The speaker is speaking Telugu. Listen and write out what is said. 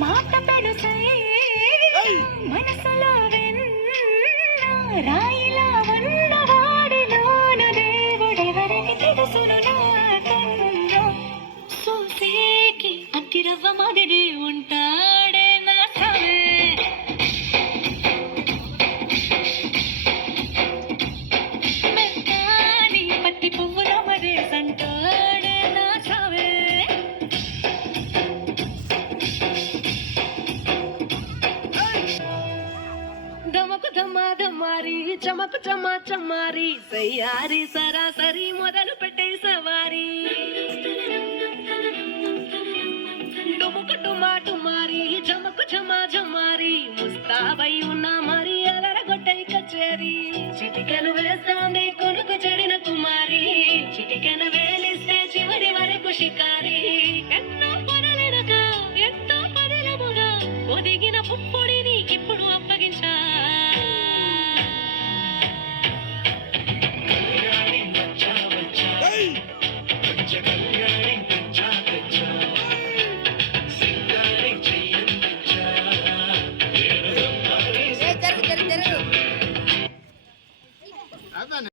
మాట పెడుసై మనసులో రాయిలా ఉన్నవాడిలోన దేవుడెవరికి తెలుసును నాకన్నా చూసేకి అతిరవ్వ మాదిరి ఉంటాడే నా సావే మెత్తాని పత్తి పువ్వుల మరే సంటాడే నా సావే దమకు దమ్మా దమ్మారి చమకు చమా చమ్మారి సయ్యారి సరాసరి మొదలు పెట్టే సవారి డుముకు టుమా టుమారి చమకు చమా జమారి ముస్తాబై ఉన్న మరి అలరగొట్టై కచేరి చిటికెను వేస్తాంది కొనుకు చెడిన కుమారి చిటికెను వేలిస్తే చివరి వరకు షికారి